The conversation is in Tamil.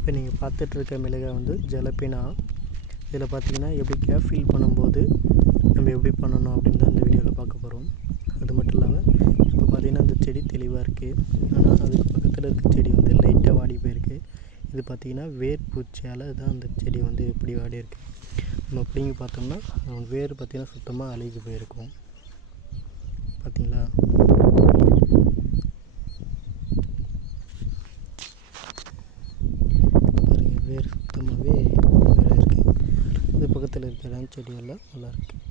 இப்போ நீங்கள் பார்த்துட்ருக்க மிளகாய் வந்து ஜலப்பினா. இதில் பார்த்தீங்கன்னா எப்படி கேப் ஃபில் பண்ணும்போது நம்ம எப்படி பண்ணணும் அப்படின்னு தான் இந்த வீடியோவில் பார்க்க போகிறோம். அது மட்டும் இல்லாமல் இப்போ பார்த்திங்கன்னா அந்த செடி தெளிவாக இருக்குது ஆனால் அதுக்கு பக்கத்தில் இருக்க செடி வந்து லைட்டாக வாடி போயிருக்கு. இது பார்த்தீங்கன்னா வேர் பூச்சியால் தான் அந்த செடி வந்து எப்படி வாடி இருக்கு. நம்ம அப்படிங்க பார்த்தோம்னா வேர் பார்த்தீங்கன்னா சுத்தமாக அழுகி போயிருக்கும். பார்த்திங்களா? பாருங்கள் வேர் இருக்குது இது பக்கத்தில் இருக்கிற செடியெல்லாம் நல்லா இருக்குது